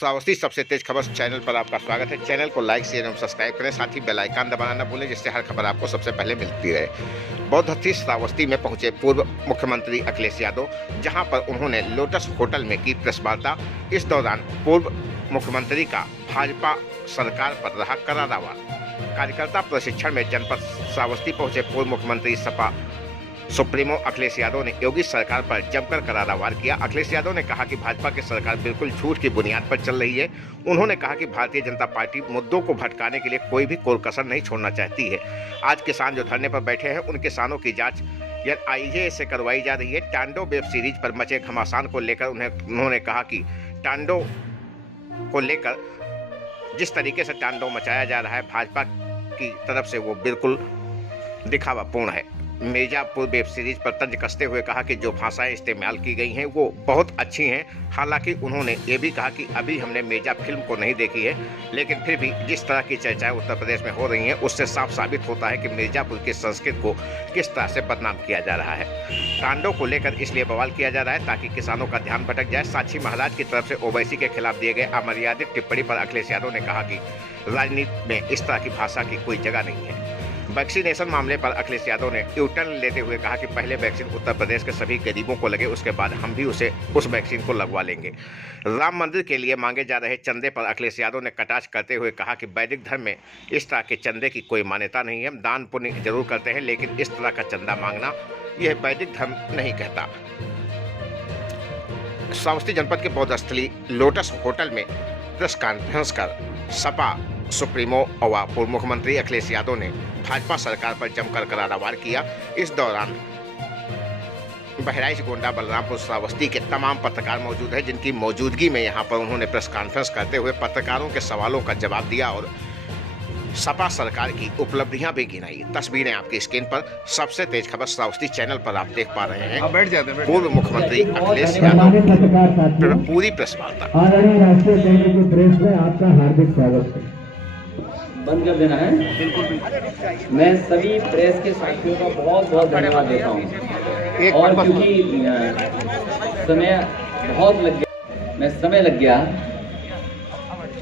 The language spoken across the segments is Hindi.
श्रावस्ती सबसे तेज खबर चैनल पर आपका स्वागत है। चैनल को लाइक शेयर एवं सब्सक्राइब करें, साथ ही बेल आइकन दबाना न भूलें, जिससे हर खबर आपको सबसे पहले मिलती रहे। बौद्धस्थित श्रावस्ती में पहुंचे पूर्व मुख्यमंत्री अखिलेश यादव, जहां पर उन्होंने लोटस होटल में की प्रेस वार्ता। इस दौरान पूर्व मुख्यमंत्री का भाजपा सरकार पर रहा करारा वार। कार्यकर्ता प्रशिक्षण में जनपद श्रावस्ती पहुंचे पूर्व मुख्यमंत्री सपा सुप्रीमो अखिलेश यादव ने योगी सरकार पर जमकर करारा वार किया। अखिलेश यादव ने कहा कि भाजपा की सरकार बिल्कुल झूठ की बुनियाद पर चल रही है। उन्होंने कहा कि भारतीय जनता पार्टी मुद्दों को भटकाने के लिए कोई भी कोर कसर नहीं छोड़ना चाहती है। आज किसान जो धरने पर बैठे हैं, उन किसानों की जांच NIA से करवाई जा रही है। टांडो वेब सीरीज पर मचे घमासान को लेकर उन्होंने कहा कि टांडो को लेकर जिस तरीके से टांडो मचाया जा रहा है भाजपा की तरफ से, वो बिल्कुल दिखावापूर्ण है। मिर्जापुर वेब सीरीज पर तंज कसते हुए कहा कि जो भाषाएं इस्तेमाल की गई हैं वो बहुत अच्छी हैं। हालांकि उन्होंने ये भी कहा कि अभी हमने मिर्जा फिल्म को नहीं देखी है, लेकिन फिर भी जिस तरह की चर्चाएं उत्तर प्रदेश में हो रही हैं, उससे साफ साबित होता है कि मिर्जापुर की संस्कृति को किस तरह से बदनाम किया जा रहा है। टांडो को लेकर इसलिए बवाल किया जा रहा है ताकि किसानों का ध्यान भटक जाए। साक्षी महाराज की तरफ से ओवैसी के खिलाफ दिए गए अमर्यादित टिप्पणी पर अखिलेश यादव ने कहा कि राजनीति में इस तरह की भाषा की कोई जगह नहीं है। वैक्सीनेशन मामले पर अखिलेश यादव ने यूटर्न लेते हुए कहा कि पहले वैक्सीन उत्तर प्रदेश के सभी गरीबों को लगे, उसके बाद हम भी उस वैक्सीन को लगवा लेंगे। राम मंदिर के लिए मांगे जा रहे चंदे पर अखिलेश यादव ने कटाक्ष करते हुए कहा कि वैदिक धर्म में इस तरह के चंदे की कोई मान्यता नहीं है। दान पुण्य जरूर करते हैं, लेकिन इस तरह का चंदा मांगना यह वैदिक धर्म नहीं कहता। श्रावस्ती जनपद के बौद्धस्थली लोटस होटल में प्रेस कॉन्फ्रेंस कर सपा सुप्रीमो और पूर्व मुख्यमंत्री अखिलेश यादव ने भाजपा सरकार पर जमकर करारा वार किया। इस दौरान बहराइच, गोंडा, बलरामपुर, श्रावस्ती के तमाम पत्रकार मौजूद हैं, जिनकी मौजूदगी में यहां पर उन्होंने प्रेस कॉन्फ्रेंस करते हुए पत्रकारों के सवालों का जवाब दिया और सपा सरकार की उपलब्धियां भी गिनाई। तस्वीरें आपकी स्क्रीन पर। सबसे तेज खबर श्रावस्ती चैनल पर आप देख पा रहे हैं। पूर्व मुख्यमंत्री अखिलेश यादव पूरी प्रेस वार्ता। आपका हार्दिक स्वागत है। बंद कर देना है। बिल्कुल। मैं सभी प्रेस के साथियों का बहुत बहुत धन्यवाद देता हूँ। और क्योंकि समय लग गया,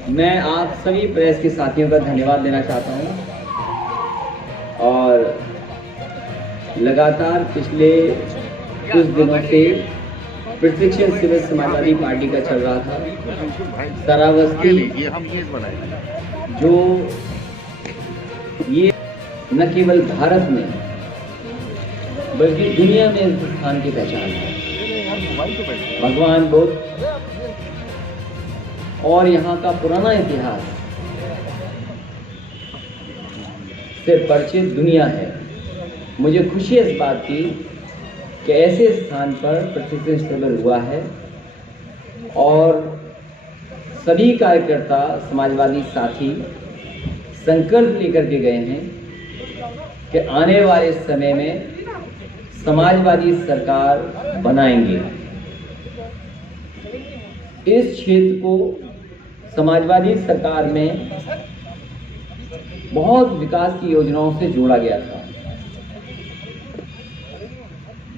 मैं आप सभी प्रेस के साथियों का धन्यवाद देना चाहता हूँ। और लगातार पिछले कुछ दिनों से प्रशिक्षण शिविर समाजवादी पार्टी का चल रहा था। श्रावस्ती जो ये न केवल भारत में बल्कि दुनिया में इस स्थान की पहचान है। भगवान बुद्ध और यहाँ का पुराना इतिहास से परिचित दुनिया है। मुझे खुशी इस बात की कि ऐसे स्थान पर प्रशिक्षण शिविर हुआ है और सभी कार्यकर्ता समाजवादी साथी संकल्प लेकर के गए हैं कि आने वाले समय में समाजवादी सरकार बनाएंगे। इस क्षेत्र को समाजवादी सरकार में बहुत विकास की योजनाओं से जोड़ा गया था।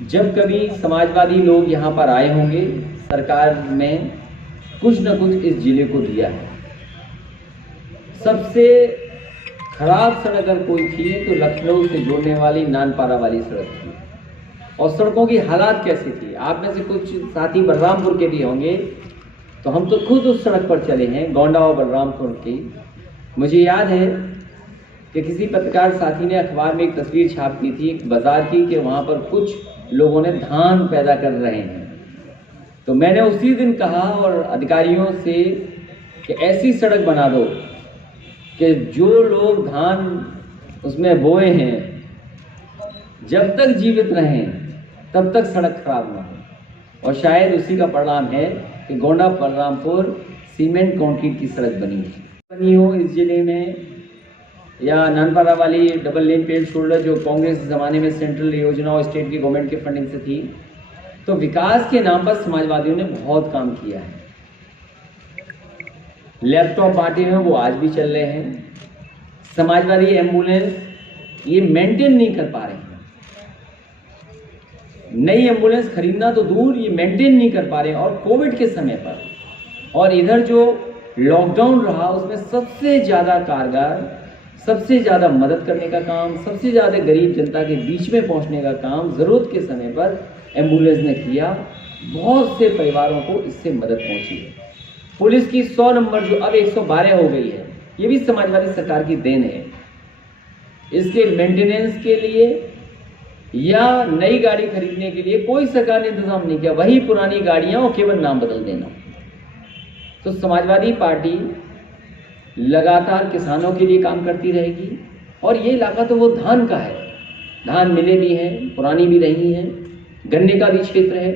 जब कभी समाजवादी लोग यहाँ पर आए होंगे, सरकार में कुछ न कुछ इस जिले को दिया है। सबसे खराब सड़क अगर कोई थी तो लखनऊ से जोड़ने वाली नानपारा वाली सड़क थी। और सड़कों की हालात कैसी थी, आप में से कुछ साथी बलरामपुर के भी होंगे, तो हम तो खुद उस सड़क पर चले हैं, गोंडा और बलरामपुर की। मुझे याद है कि किसी पत्रकार साथी ने अखबार में एक तस्वीर छाप की थी एक बाजार की, कि वहाँ पर कुछ लोगों ने धान पैदा कर रहे हैं। तो मैंने उसी दिन कहा और अधिकारियों से कि ऐसी सड़क बना दो कि जो लोग धान उसमें बोए हैं, जब तक जीवित रहें तब तक सड़क खराब ना हो। और शायद उसी का परिणाम है कि गोंडा बलरामपुर सीमेंट कंक्रीट की सड़क बनी हो इस जिले में, या नानपारा वाली डबल लेन पेड शोल्डर जो कांग्रेस के ज़माने में सेंट्रल योजना और स्टेट की गवर्नमेंट के फंडिंग से थी। तो विकास के नाम पर समाजवादियों ने बहुत काम किया है। लैपटॉप बांटे हैं, वो आज भी चल रहे हैं। समाजवादी एम्बुलेंस ये मेंटेन नहीं कर पा रहे हैं। नई एम्बुलेंस खरीदना तो दूर, ये मेंटेन नहीं कर पा रहे हैं। और कोविड के समय पर, और इधर जो लॉकडाउन रहा उसमें सबसे ज़्यादा कारगर, सबसे ज़्यादा मदद करने का काम, सबसे ज़्यादा गरीब जनता के बीच में पहुंचने का काम ज़रूरत के समय पर एम्बुलेंस ने किया। बहुत से परिवारों को इससे मदद पहुंची है। पुलिस की 100 नंबर जो अब 112 हो गई है, ये भी समाजवादी सरकार की देन है। इसके मेंटेनेंस के लिए या नई गाड़ी खरीदने के लिए कोई सरकार ने इंतजाम नहीं किया, वही पुरानी गाड़ियां और केवल नाम बदल देना। तो समाजवादी पार्टी लगातार किसानों के लिए काम करती रहेगी। और ये इलाका तो वो धान का है, धान मिलें भी हैं, पुरानी भी रही हैं, गन्ने का भी क्षेत्र है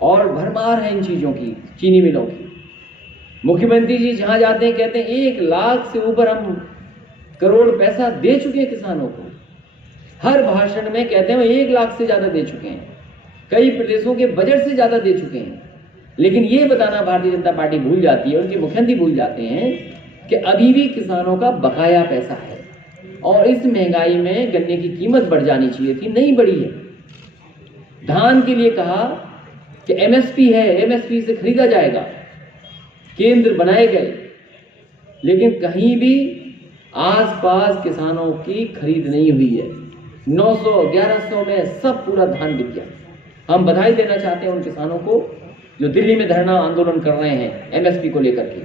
और भरमार है इन चीज़ों की, चीनी मिलों की। मुख्यमंत्री जी जहाँ जाते हैं कहते हैं 1 लाख से ऊपर हम करोड़ पैसा दे चुके हैं किसानों को। हर भाषण में कहते हैं 1 लाख से ज़्यादा दे चुके हैं, कई प्रदेशों के बजट से ज़्यादा दे चुके हैं। लेकिन ये बताना भारतीय जनता पार्टी भूल जाती है, उनके मुख्यमंत्री भूल जाते हैं कि अभी भी किसानों का बकाया पैसा है और इस महंगाई में गन्ने की कीमत बढ़ जानी चाहिए थी, नहीं बढ़ी है। धान के लिए कहा कि एमएसपी है, एमएसपी से खरीदा जाएगा, केंद्र बनाए गए, लेकिन कहीं भी आसपास किसानों की खरीद नहीं हुई है। 900 1100 में सब पूरा धान बिक गया। हम बधाई देना चाहते हैं उन किसानों को जो दिल्ली में धरना आंदोलन कर रहे हैं एमएसपी को लेकर के।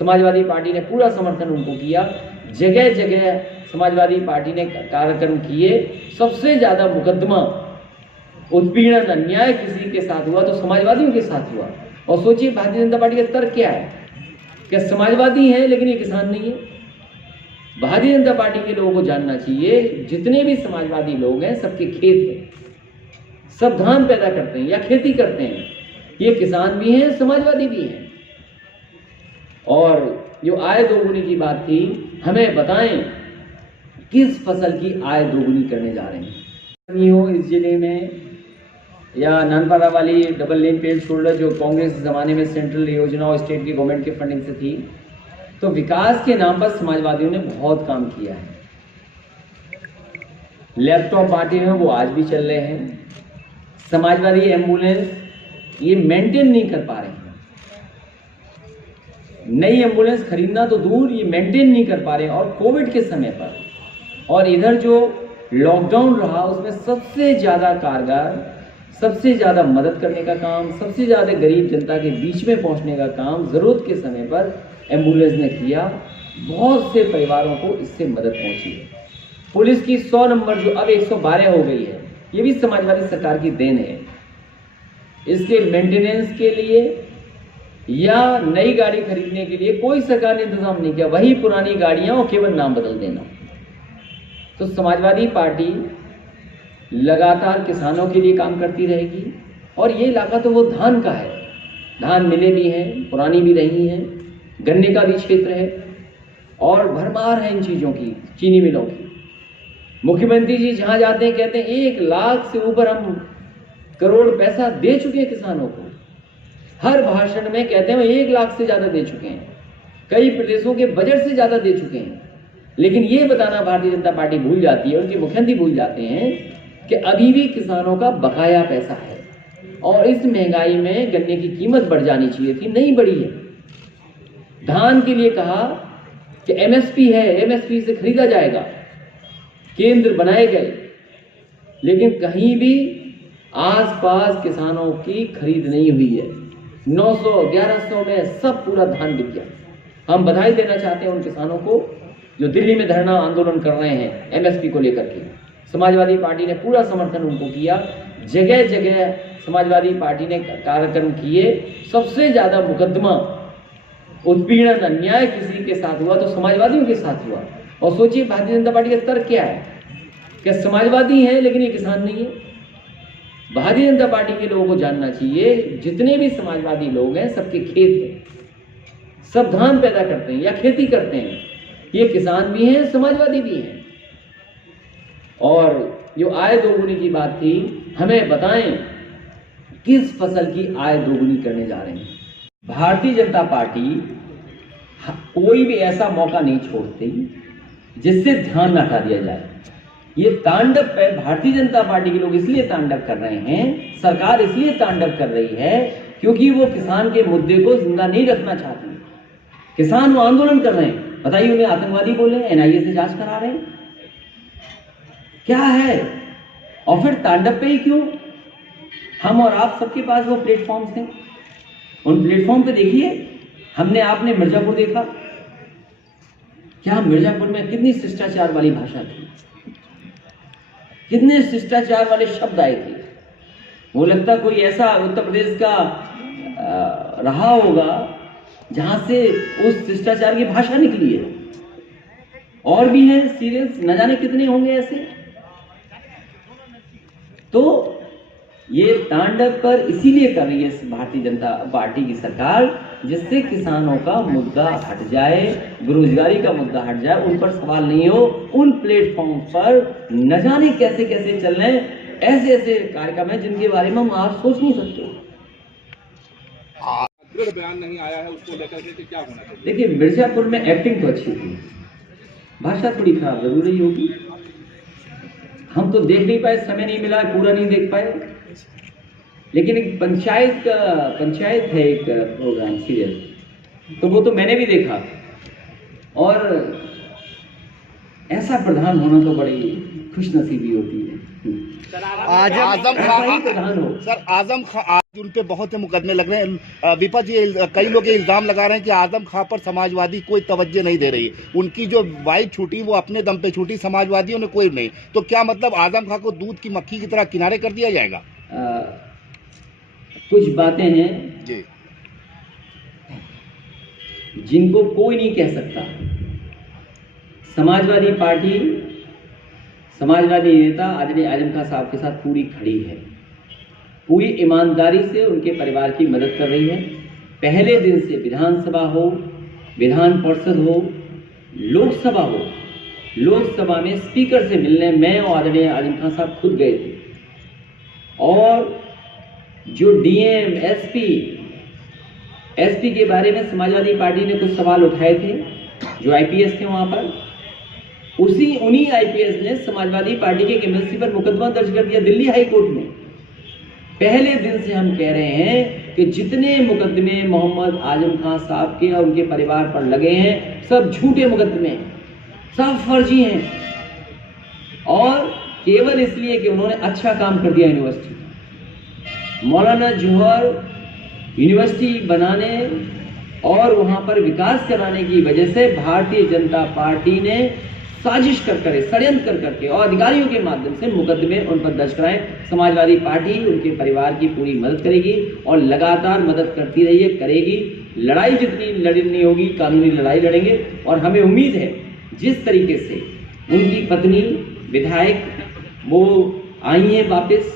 समाजवादी पार्टी ने पूरा समर्थन उनको किया, जगह जगह समाजवादी पार्टी ने कार्यक्रम किए। सबसे ज़्यादा मुकदमा उत्पीड़न अन्याय किसी के साथ हुआ तो समाजवादियों के साथ हुआ। और सोचिए भारतीय जनता पार्टी का तर्क क्या है कि समाजवादी हैं लेकिन ये किसान नहीं है। भारतीय जनता पार्टी के लोगों को जानना चाहिए जितने भी समाजवादी लोग हैं सबके खेत हैं, सब धान पैदा करते हैं या खेती करते हैं, ये किसान भी हैं, समाजवादी भी हैं। और जो आय दोगुनी की बात थी, हमें बताएं किस फसल की आय दोगुनी करने जा रहे हैं। हो इस जिले में या नानपारा वाली डबल लेन पेड़ शोल्डर जो कांग्रेस के ज़माने में सेंट्रल योजना और स्टेट की गवर्नमेंट की फंडिंग से थी, तो विकास के नाम पर समाजवादियों ने बहुत काम किया है। लैपटॉप बांटे हैं वो आज भी चल रहे हैं। समाजवादी एम्बुलेंस ये मेंटेन नहीं कर पा रहे हैं, नई एम्बुलेंस खरीदना तो दूर, ये मेंटेन नहीं कर पा रहे हैं। और कोविड के समय पर और इधर जो लॉकडाउन रहा उसमें सबसे ज़्यादा कारगर, सबसे ज़्यादा मदद करने का काम, सबसे ज़्यादा गरीब जनता के बीच में पहुंचने का काम ज़रूरत के समय पर एम्बुलेंस ने किया। बहुत से परिवारों को इससे मदद पहुंची है। पुलिस की 100 नंबर जो अब 112 हो गई है, ये भी समाजवादी सरकार की देन है। इसके मेंटेनेंस के लिए या नई गाड़ी खरीदने के लिए कोई सरकार ने इंतजाम नहीं किया, वही पुरानी गाड़ियां और केवल नाम बदल देना। तो समाजवादी पार्टी लगातार किसानों के लिए काम करती रहेगी। और ये इलाका तो वो धान का है, धान मिलें भी हैं, पुरानी भी रही हैं, गन्ने का भी क्षेत्र है और भरमार है इन चीज़ों की, चीनी मिलों की। मुख्यमंत्री जी जहाँ जाते हैं कहते हैं 1 लाख से ऊपर हम करोड़ पैसा दे चुके हैं किसानों को। हर भाषण में कहते हैं 1 लाख से ज़्यादा दे चुके हैं, कई प्रदेशों के बजट से ज़्यादा दे चुके हैं। लेकिन ये बताना भारतीय जनता पार्टी भूल जाती है, उनके मुख्यमंत्री भूल जाते हैं कि अभी भी किसानों का बकाया पैसा है और इस महंगाई में गन्ने की कीमत बढ़ जानी चाहिए थी, नहीं बढ़ी है। धान के लिए कहा कि एमएसपी है, एमएसपी से खरीदा जाएगा, केंद्र बनाए गए, लेकिन कहीं भी आसपास किसानों की खरीद नहीं हुई है। 900 1100 में सब पूरा धान बिक गया। हम बधाई देना चाहते हैं उन किसानों को जो दिल्ली में धरना आंदोलन कर रहे हैं एमएसपी को लेकर के। समाजवादी पार्टी ने पूरा समर्थन उनको किया, जगह जगह समाजवादी पार्टी ने कार्यक्रम किए। सबसे ज़्यादा मुकदमा उत्पीड़न अन्याय किसी के साथ हुआ तो समाजवादियों के साथ हुआ। और सोचिए भारतीय जनता पार्टी का तर्क क्या है कि समाजवादी हैं लेकिन ये किसान नहीं है। भारतीय जनता पार्टी के लोगों को जानना चाहिए जितने भी समाजवादी लोग हैं सबके खेत हैं, सब धान पैदा करते हैं या खेती करते हैं, ये किसान भी हैं, समाजवादी भी हैं। और जो आय दोगुनी की बात थी, हमें बताएं किस फसल की आय दोगुनी करने जा रहे हैं। भारतीय जनता पार्टी कोई भी ऐसा मौका नहीं छोड़ती जिससे ध्यान न हटा दिया जाए। ये तांडव पे भारतीय जनता पार्टी के लोग इसलिए तांडव कर रहे हैं, सरकार इसलिए तांडव कर रही है क्योंकि वो किसान के मुद्दे को जिंदा नहीं रखना चाहती। किसान वो आंदोलन कर रहे हैं, बताइए उन्हें आतंकवादी बोले, एनआईए से जांच करा रहे हैं, क्या है? और फिर तांडव पे ही क्यों? हम और आप सबके पास वो प्लेटफॉर्म्स हैं, उन प्लेटफॉर्म पे देखिए। हमने आपने मिर्जापुर देखा, क्या मिर्जापुर में कितनी शिष्टाचार वाली भाषा थी, कितने शिष्टाचार वाले शब्द आए थे। वो लगता कोई ऐसा उत्तर प्रदेश का रहा होगा जहां से उस शिष्टाचार की भाषा निकली है। और भी हैं सीरियल्स, न जाने कितने होंगे ऐसे। तो ये तांडव पर इसीलिए कर रही है भारतीय जनता पार्टी की सरकार, जिससे किसानों का मुद्दा हट जाए, बेरोजगारी का मुद्दा हट जाए, उन पर सवाल नहीं हो। उन प्लेटफॉर्म पर न जाने कैसे कैसे चल रहे ऐसे ऐसे कार्यक्रम है जिनके बारे में हम आज सोच नहीं सकते। बयान नहीं आया है, उसको लेकर के क्या होना चाहिए? देखिए, मिर्जापुर में एक्टिंग तो अच्छी थी, भाषा थोड़ी खराब जरूर रही होगी। हम तो देख नहीं पाए, समय नहीं मिला, पूरा नहीं देख पाए। लेकिन एक पंचायत है एक प्रोग्राम सीरियल, तो वो तो मैंने भी देखा। और ऐसा प्रधान होना तो बड़ी खुशनसीबी होती है। आजम खान प्रधान हो सर, आजम खान आज उन पे बहुत से मुकदमे लग रहे हैं। विपक्ष ये कई लोग ये इल्जाम लगा रहे हैं कि आजम खान पर समाजवादी कोई तवज्जो नहीं दे रही। उनकी जो वाइफ छूटी वो अपने दम पे छूटी, समाजवादियों ने कोई नहीं। तो क्या मतलब आजम खान को दूध की मक्खी की तरह किनारे कर दिया जाएगा? कुछ बातें हैं जी, जिनको कोई नहीं कह सकता। समाजवादी पार्टी, समाजवादी नेता आदरणीय आजम खान साहब के साथ पूरी खड़ी है, पूरी ईमानदारी से उनके परिवार की मदद कर रही है। पहले दिन से विधानसभा हो, विधान परिषद हो, लोकसभा हो, लोकसभा में स्पीकर से मिलने मैं और आदरणीय आजम खान साहब खुद गए थे। और जो डीएम, एसपी के बारे में समाजवादी पार्टी ने कुछ सवाल उठाए थे, जो आईपीएस थे वहां पर, उन्हीं आईपीएस ने समाजवादी पार्टी के एमएलसी पर मुकदमा दर्ज कर दिया दिल्ली हाई कोर्ट में। पहले दिन से हम कह रहे हैं कि जितने मुकदमे मोहम्मद आजम खान साहब के और उनके परिवार पर लगे हैं, सब झूठे मुकदमे हैं, सब फर्जी हैं, और केवल इसलिए कि उन्होंने अच्छा काम कर दिया यूनिवर्सिटी। मौलाना जोहर यूनिवर्सिटी बनाने और वहां पर विकास कराने की वजह से भारतीय जनता पार्टी ने साजिश कर षड्यंत्र करके और अधिकारियों के माध्यम से मुकदमे उन पर दर्ज कराए। समाजवादी पार्टी उनके परिवार की पूरी मदद करेगी और लगातार मदद करती रही है, करेगी। लड़ाई जितनी लड़नी होगी, कानूनी लड़ाई लड़ेंगे। और हमें उम्मीद है जिस तरीके से उनकी पत्नी विधायक वो आई है वापस,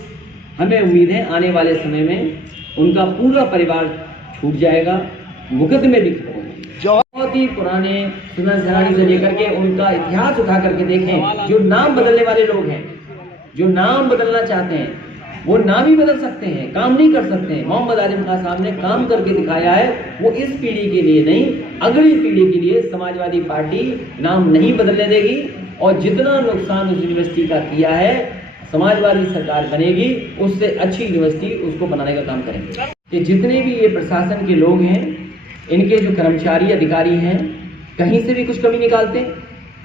हमें उम्मीद है आने वाले समय में उनका पूरा परिवार छूट जाएगा, मुकदमे भी खत्म होंगे। बहुत ही पुराने सुना सरानी से लेकर के उनका इतिहास उठा करके देखें। जो नाम बदलने वाले लोग हैं, जो नाम बदलना चाहते हैं, वो नाम ही बदल सकते हैं, काम नहीं कर सकते हैं। मोहम्मद आजम खान साहब ने काम करके दिखाया है। वो इस पीढ़ी के लिए नहीं, अगली पीढ़ी के लिए समाजवादी पार्टी नाम नहीं बदलने देगी। और जितना नुकसान उस यूनिवर्सिटी का किया है, समाजवादी सरकार बनेगी, उससे अच्छी यूनिवर्सिटी उसको बनाने का काम करेंगे। कि जितने भी ये प्रशासन के लोग हैं, इनके जो कर्मचारी अधिकारी हैं, कहीं से भी कुछ कमी निकालते हैं।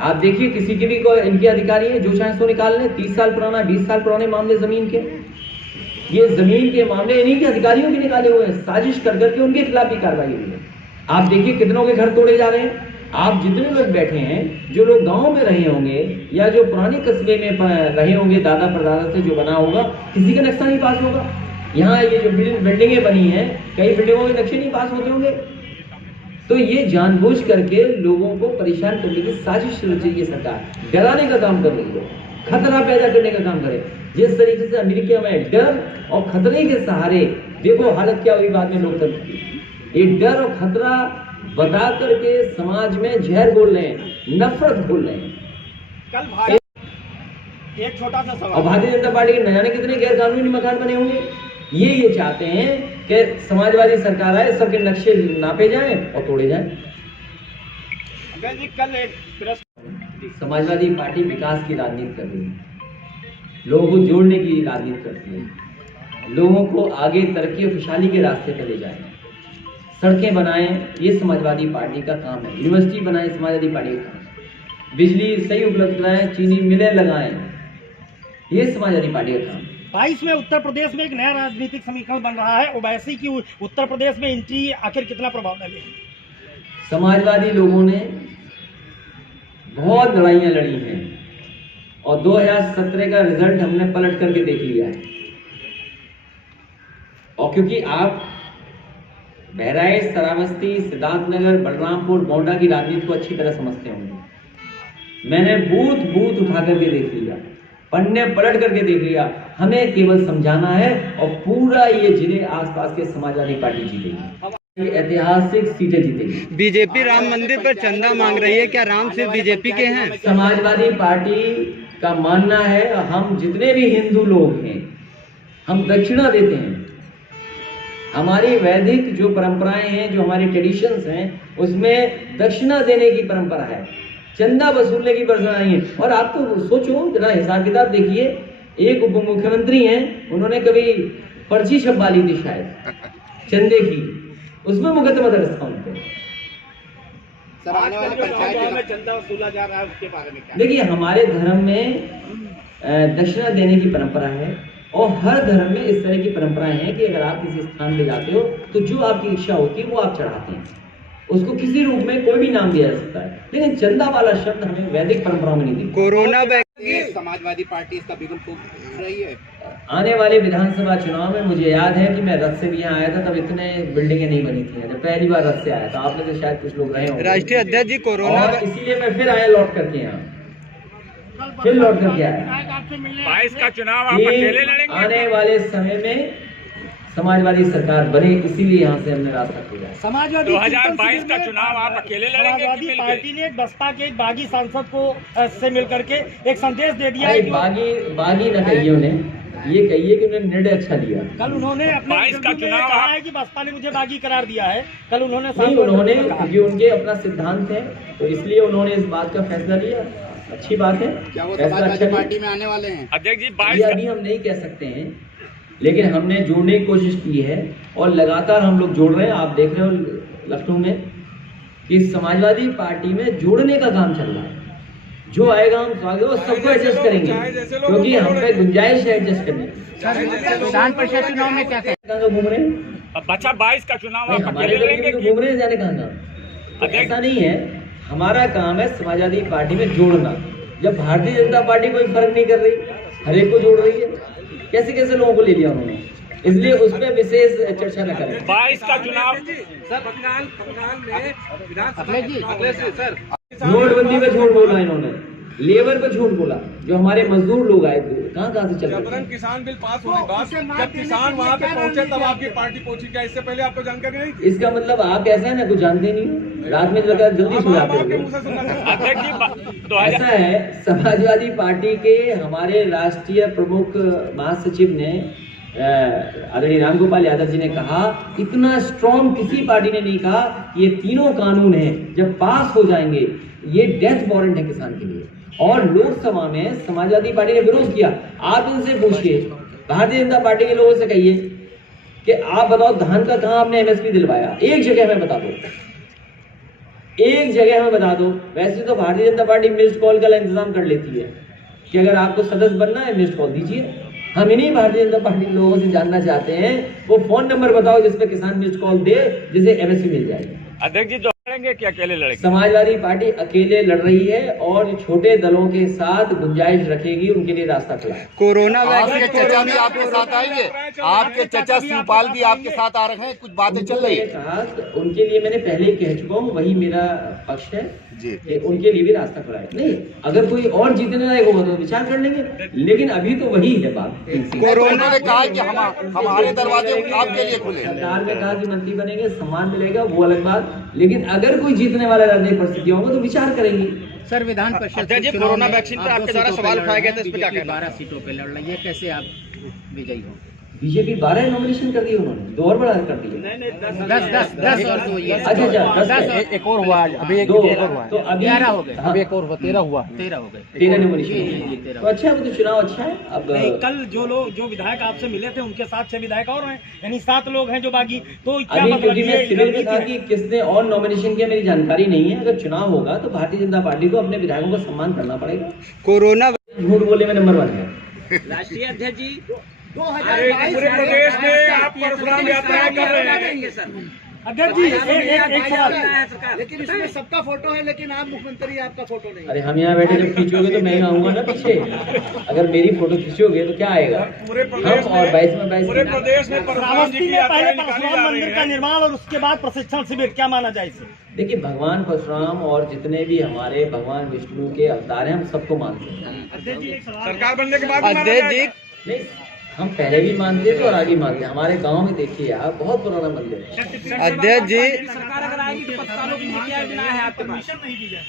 आप देखिए, किसी के भी इनके अधिकारी हैं जो चाहे सो निकाल लें। 30 साल पुराना, 20 साल पुराने मामले जमीन के, ये जमीन के मामले इन्हीं के अधिकारियों के निकाले हुए हैं। साजिश कर करके उनके खिलाफ भी कार्रवाई हुई है। आप देखिए कितनों के घर तोड़े जा रहे हैं। आप जितने लोग बैठे हैं, जो लोग गांव में रहे होंगे या जो पुराने कस्बे में रहे होंगे, दादा परदादा से जो बना होगा, किसी का नक्शा नहीं पास होगा। यहाँ ये जो बिल्डिंगें बनी हैं, कई बिल्डिंगों के नक्शे नहीं पास होते होंगे। तो ये जानबूझ करके लोगों को परेशान करने की साजिश रची है सरकार, डराने का काम कर रही है, खतरा पैदा करने का काम करे। जिस तरीके से अमेरिका में डर और खतरे के सहारे देखो हालत क्या हुई बाद में लोकतंत्र की। ये डर और खतरा बता करके समाज में जहर घोल रहे हैं, नफरत घोल रहे हैं। एक छोटा सा सवाल, और भारतीय जनता पार्टी के न जाने कितने गैर कानूनी मकान बने होंगे। ये चाहते हैं कि समाजवादी सरकार आए, सबके नक्शे नापे जाएं और तोड़े जाएं। कल एक समाजवादी पार्टी विकास की राजनीति कर रही है, लोगों को जोड़ने की राजनीति करती है, लोगों को आगे तरक्की और खुशहाली के रास्ते पर ले जाए। सड़कें बनाएं, ये समाजवादी पार्टी का काम है। यूनिवर्सिटी बनाएं, समाजवादी पार्टी का काम है। बिजली सही उपलब्ध कराएं, चीनी मिलें लगाएं, ये समाजवादी पार्टी का काम है। 22 में उत्तर प्रदेश में एक नया राजनीतिक समीकरण बन रहा है। ओवैसी की उत्तर प्रदेश में एंट्री आखिर कितना प्रभाव डालेगी? समाजवादी लोगों ने बहुत लड़ाइयाँ लड़ी हैं और 2017 का रिजल्ट हमने पलट करके देख लिया है। और क्योंकि आप बहराइच, श्रावस्ती, सिद्धार्थनगर, बलरामपुर, गोंडा की राजनीति को अच्छी तरह समझते होंगे। मैंने बूथ बूथ उठा करके देख लिया, पन्ने पलट करके देख लिया। हमें केवल समझाना है और पूरा ये जिले आसपास के समाजवादी पार्टी जीतेगी, ऐतिहासिक सीटें जीतेगी। बीजेपी राम मंदिर पर चंदा मांग रही है, क्या राम सिर्फ बीजेपी के हैं? समाजवादी पार्टी का मानना है हम जितने भी हिंदू लोग हैं हम दक्षिणा देते हैं। हमारी वैदिक जो परंपराएं हैं, जो हमारी ट्रेडिशंस हैं, उसमें दक्षिणा देने की परंपरा है, चंदा वसूलने की परंपरा नहीं है। और आप तो सोचो जरा, हिसाब किताब देखिए, एक उप मुख्यमंत्री हैं, उन्होंने कभी पर्ची छपवा ली थी शायद चंदे की, उसमें मुकदमा दर्ज था उन पे। चंदा वसूला जा रहा है, उसके बारे में क्या? देखिए, हमारे धर्म में दक्षिणा देने की परंपरा है और हर धर्म में इस तरह की परंपराएं हैं कि अगर आप किसी स्थान पे जाते हो तो जो आपकी इच्छा होती है वो आप चढ़ाते हैं, उसको किसी रूप में कोई भी नाम दिया जा सकता है। लेकिन चंदा वाला शब्द हमें वैदिक परंपराओं में नहीं दिखता। कोरोना समाजवादी पार्टी इसका बिल्कुल फूंक रही है। आने वाले विधानसभा चुनाव में मुझे याद है कि मैं रथ से भी यहाँ आया था, तब इतने बिल्डिंगें नहीं बनी थी। जब पहली बार रथ से आया था, आप में से शायद कुछ लोग रहे होंगे। राष्ट्रीय अध्यक्ष जी, कोरोना और इसीलिए मैं फिर आया लौट करके यहाँ, फिर लौट करके आया। 22 का चुनाव आप अकेले लड़ेंगे? आने वाले समय में समाजवादी सरकार बने, इसीलिए यहाँ से हमने रास्ता खोजा है। समाजवादी 2022 का चुनाव आप अकेले लड़ेंगे कि समाजवादी मिलके? पार्टी ने बसपा के एक बागी सांसद को से मिलकर के एक संदेश दे दिया है अरे कि बागी न कहिए उन्हें, ये कहिए कि उन्होंने निर्णय अच्छा लिया। कल उन्होंने अपने 22 का इंटरव्यू में चुनाव कहा है कि बसपा ने मुझे बागी करार दिया है। कल उन्होंने नहीं, उन्होंने, क्योंकि उनके अपना सिद्धांत है तो इसलिए उन्होंने इस बात का फैसला लिया। अच्छी बात है, क्या वो फैसला अच्छा लिया। पार्टी में आने वाले हैं? अध्यक्ष जी, ये 22 अभी हम नहीं कह सकते हैं, लेकिन हमने जोड़ने की कोशिश की है और लगातार हम लोग जोड़ रहे हैं। आप देख रहे हो लखनऊ में कि समाजवादी पार्टी में जोड़ने का काम चल रहा है। जो आएगा हम स्वागत और सबको एडजस्ट करेंगे, क्योंकि हम पे गुंजाइश है एडजस्ट करने की। विधान परिषद चुनाव में क्या कहाँ घूम रहे हैं? अब बच्चा 22 का चुनाव नहीं, आप हमारे अकेले लोग लड़ेंगे तो कि? घूम रहे हैं, जाने कहाँ। ऐसा नहीं है, हमारा काम है समाजवादी पार्टी में जोड़ना। जब भारतीय जनता पार्टी कोई फर्क नहीं कर रही, हर एक को जोड़ रही है, कैसे कैसे लोगों को ले लिया उन्होंने, इसलिए उस पर विशेष चर्चा न करें। 22 का चुनाव नोटबंदी पे झूठ बोला इन्होंने, लेबर पे झूठ बोला, जो हमारे मजदूर लोग आए थे कहाँ कहाँ से चल रहे थे। किसान बिल पास होने के बाद जब किसान वहाँ पे पहुँचे तब आपकी पार्टी पहुँची, क्या इससे पहले आपको जानकारी नहीं थी? इसका मतलब आप ऐसा है ना, कुछ जानते नहीं हो, रात में जल्दी सो जाते आपके हो। मुँह से सुनना चाहता हूँ। अध्यक्ष जी, 2000 ऐसा है, समाजवादी पार्टी के हमारे राष्ट्रीय प्रमुख महासचिव ने आदरणीय रामगोपाल यादव जी ने कहा, इतना स्ट्रॉन्ग किसी पार्टी ने नहीं कहा कि ये तीनों कानून हैं जब पास हो जाएंगे ये डेथ वारंट है किसान के लिए। और लोकसभा में समाजवादी पार्टी ने विरोध किया। आप इनसे पूछिए, भारतीय जनता पार्टी के लोगों से कहिए कि आप बताओ धान का कहाँ आपने एमएसपी दिलवाया, एक जगह हमें बता दो, एक जगह हमें बता दो। वैसे तो Bharatiya Janata party missed call का इंतजाम कर लेती है कि अगर आपको सदस्य बनना है मिस्ड कॉल दीजिए। हम इन्हीं भारतीय जनता पार्टी के लोगों से जानना चाहते हैं, वो फोन नंबर बताओ जिसपे किसान मिस्ड कॉल दे, जिसे एमएसपी मिल जाएगी। अध्यक्ष जी, जो लड़ेंगे कि अकेले लड़ेंगे? समाजवादी पार्टी अकेले लड़ रही है और छोटे दलों के साथ गुंजाइश रखेगी, उनके लिए रास्ता खुला है। कोरोना आपके चचा भी आपके साथ आएंगे, आपके चचा शिवपाल भी आपके साथ आ रहे हैं, कुछ बातें चल रही है। कहा उनके लिए मैंने पहले ही कह चुका हूँ, वही मेरा पक्ष है जी। कि उनके लिए भी रास्ता खुला है। नहीं, अगर कोई और जीतने लायक होगा तो विचार कर लेंगे, लेकिन अभी तो वही है बात। कोरोना ने कहा कि हमारे दरवाजे आपके लिए खुले। सरकार ने कहा कि मंत्री बनेंगे, सम्मान मिलेगा, वो अलग बात, लेकिन अगर कोई जीतने वाला राजनीतिक परिस्थितियां होंगी तो विचार करेंगे। सर, विधान परिषद जी, कोरोना वैक्सीन पर आपके द्वारा सवाल उठाया गया था, इस पर क्या कहना? 12 सीटों पे लड़ रही है, कैसे आप विजयी हो? बीजेपी 12 नॉमिनेशन कर दिए उन्होंने, 2 और बढ़ा कर दिए। 10 और 2 ये अच्छा 10 एक और हुआ, अभी एक 2 और हुआ, तो अभी 11 हो गए, हाँ, अब एक और हुआ, 13 हुआ, 13 हो गए, 13 नॉमिनेशन। तो अच्छा है, वो तो चुनाव अच्छा है। अब नहीं, कल जो विधायक आपसे मिले थे उनके साथ 6 विधायक और हैं, यानी 7 लोग हैं जो बागी। तो क्या अभी मतलब क्योंकि मैं ये सिविल में था कि किसने और नॉमिनेशन किया मेरी जानकारी नहीं है। अगर चुनाव होगा तो भारतीय जनता पार्टी को अपने विधायकों का सम्मान करना पड़ेगा। कोरोना झूठ बोले में नंबर 1 है। राष्ट्रीय अध्यक्ष जी अरे पूरे प्रदेश में आप परशुराम यात्रा कर रहे हैं। अध्यक्ष जी एक सवाल, लेकिन इसमें सबका फोटो है, लेकिन आप मुख्यमंत्री, आपका फोटो नहीं। अरे हम यहाँ बैठे जब खींचोगे तो मैं आऊंगा ना पीछे। अगर मेरी फोटो खींचोगे तो क्या आएगा? पूरे प्रदेश हम और 22 में 22 पूरे प्रदेश में परशुराम जी श्रावस्ती की में यात्रा पहले निकाली परशुराम जा रही मंदिर का है। निर्माण और उसके बाद प्रशिक्षण शिविर, क्या माना जाए इसे? देखिए, भगवान परशुराम और जितने भी हमारे भगवान विष्णु के अवतार हैं, हम सबको मानते हैं। अध्यक्ष जी एक सवाल, सरकार बनने के बाद भी माना अध्यक्ष जी जाएगा। नहीं, हम पहले भी मानते थे और आगे मानते हैं। हमारे गांव में देखिए आप, बहुत पुराना मंदिर है। अध्यक्ष जी सरकार अगर आएगी तो पत्तालों की क्या योजना है आपके पास? नहीं दी जाए।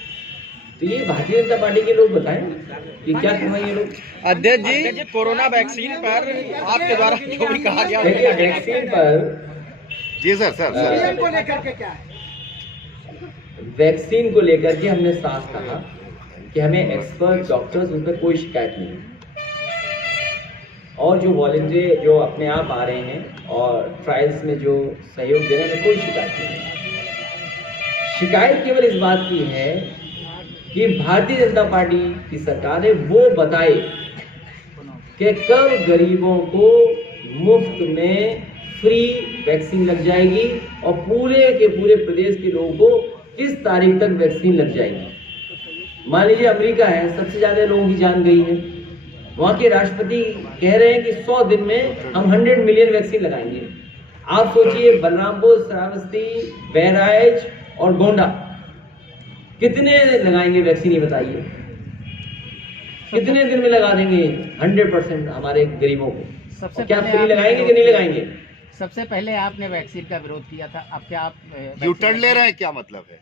तो ये भारतीय जनता पार्टी के लोग बताएं कि क्या करवाएं ये लोग। अध्यक्ष जी कोरोना वैक्सीन पर आपके द्वारा जो भी कहा गया देखिए, वैक्सीन पर जी सर को लेकर के क्या है? वैक्सीन को लेकर के हमने साफ कहा कि हमें एक्सपर्ट डॉक्टर्स, उन पर कोई शिकायत नहीं है। और जो वॉलंटियर जो अपने आप आ रहे हैं और ट्रायल्स में जो सहयोग दे रहे हैं, कोई शिकायत नहीं है। शिकायत केवल इस बात की है कि भारतीय जनता पार्टी की सरकार है वो बताए कि कब गरीबों को मुफ्त में फ्री वैक्सीन लग जाएगी और पूरे के पूरे प्रदेश के लोगों को किस तारीख तक वैक्सीन लग जाएगी। मान लीजिए अमेरिका है, सबसे ज्यादा लोगों की जान गई है, वहाँ के राष्ट्रपति कह रहे हैं कि 100 दिन में हम 100 मिलियन वैक्सीन लगाएंगे। आप सोचिए, बलरामपुर, श्रावस्ती, बहराइच और गोंडा कितने लगाएंगे वैक्सीन, ये बताइए। कितने दिन में लगा देंगे 100% हमारे गरीबों को? सबसे क्या पहले फ्री आपने लगाएंगे कि नहीं लगाएंगे? सबसे पहले आपने वैक्सीन का विरोध किया था, अब क्या आप यू टर्न ले रहे हैं, क्या मतलब है?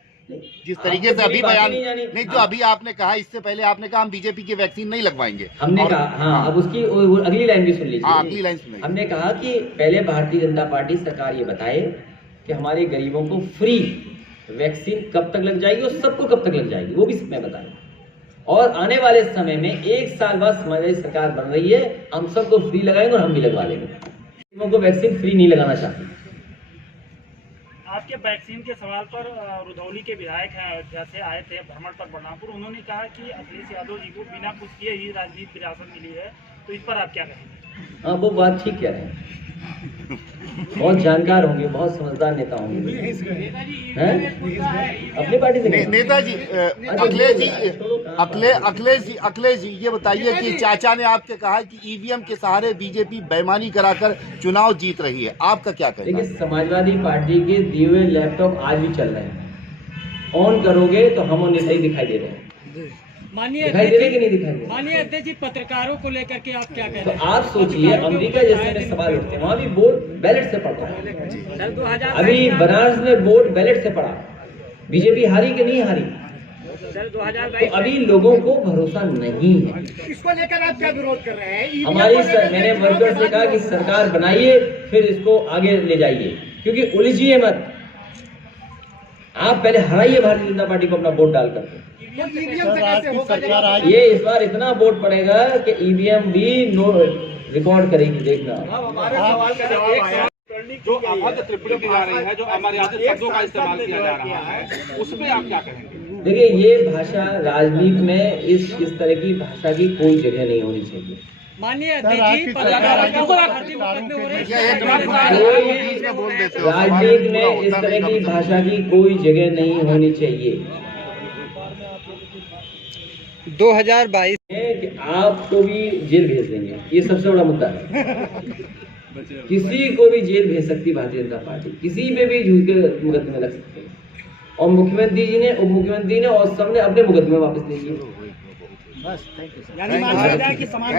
जिस तरीके से अभी बयान नहीं, जो अभी आपने कहा, इससे पहले आपने कहा हम बीजेपी की वैक्सीन नहीं लगवाएंगे। हमने कहा, हाँ, अब उसकी वो अगली लाइन भी सुन लीजिए। हाँ, अगली लाइन सुनिए। हमने कहा कि पहले भारतीय जनता पार्टी सरकार ये बताए कि हमारे गरीबों को फ्री वैक्सीन कब तक लग जाएगी और सबको कब तक लग जाएगी, वो भी समय बताएं। और आने वाले समय में 1 साल बाद हमारी सरकार बन रही है, हम सबको फ्री लगाएंगे और हम भी लगवा लेंगे। गरीबों को वैक्सीन फ्री नहीं लगाना चाहते। आपके वैक्सीन के सवाल पर रुधौली के विधायक हैं, अयोध्या से आए थे भ्रमण पर बलरामपुर, उन्होंने कहा कि अखिलेश यादव जी को बिना कुछ किए ही राजनीतिक विरासत मिली है, तो इस पर आप क्या कहेंगे? हाँ, वो बात ठीक कह रहे हैं। बहुत जानकार होंगे, बहुत समझदार नेता होंगे हैं? अपनी पार्टी से नेताजी, अखिलेश जी ये बताइए कि चाचा ने आपके कहा कि ईवीएम के सहारे बीजेपी बेईमानी कराकर चुनाव जीत रही है, आपका क्या कहना देखिए, है? समाजवादी पार्टी के दिए हुए लैपटॉप आज भी चल रहे हैं। ऑन करोगे तो हम और सही दिखाई दे रहे हैं। दिखाई दे रहे कि नहीं दिखाई दे रहे? माननीय अध्यक्ष जी, पत्रकारों को लेकर के आप क्या कह तो रहे हैं? आप सोचिए, अमेरिका जैसे में सवाल उठते हैं, वहाँ भी वोट बैलेट से पड़ता है। अभी बनारस में वोट बैलेट से पड़ा, बीजेपी हारी कि नहीं हारी? तो अभी लोगों को भरोसा नहीं है। इसको लेकर आप क्या विरोध कर रहे हैं? मैंने वर्कर से कहा कि सरकार बनाइए, फिर इसको आगे ले जाइए, क्योंकि उलझिए मत। आप पहले हराइए भारतीय जनता पार्टी को अपना वोट डालकर। ये इस बार इतना वोट पड़ेगा कि ईवीएम भी रिकॉर्ड करेगी, देखना। हमारे सवाल का जवाब जो अभद्र टिप्पणी की जा रही है, जो हमारे यहाँ से शब्दों का इस्तेमाल किया जा रहा है, उस पर आप क्या कहेंगे? देखिए, ये भाषा राजनीति में इस तरह की भाषा की कोई जगह नहीं होनी चाहिए। माननीय अध्यक्ष जी, राजनीति में इस तरह की भाषा की कोई जगह नहीं होनी चाहिए। 2022 कि आपको भी जेल भेज देंगे, ये सबसे बड़ा मुद्दा है। किसी को भी जेल भेज सकती भारतीय जनता पार्टी, किसी पे भी झूठ के मुकदमे लग सकते हैं। और मुख्यमंत्री जी ने, उप मुख्यमंत्री ने और सबने अपने मुकदमे वापस ले लिए। यानी मान लिया जाए कि समाज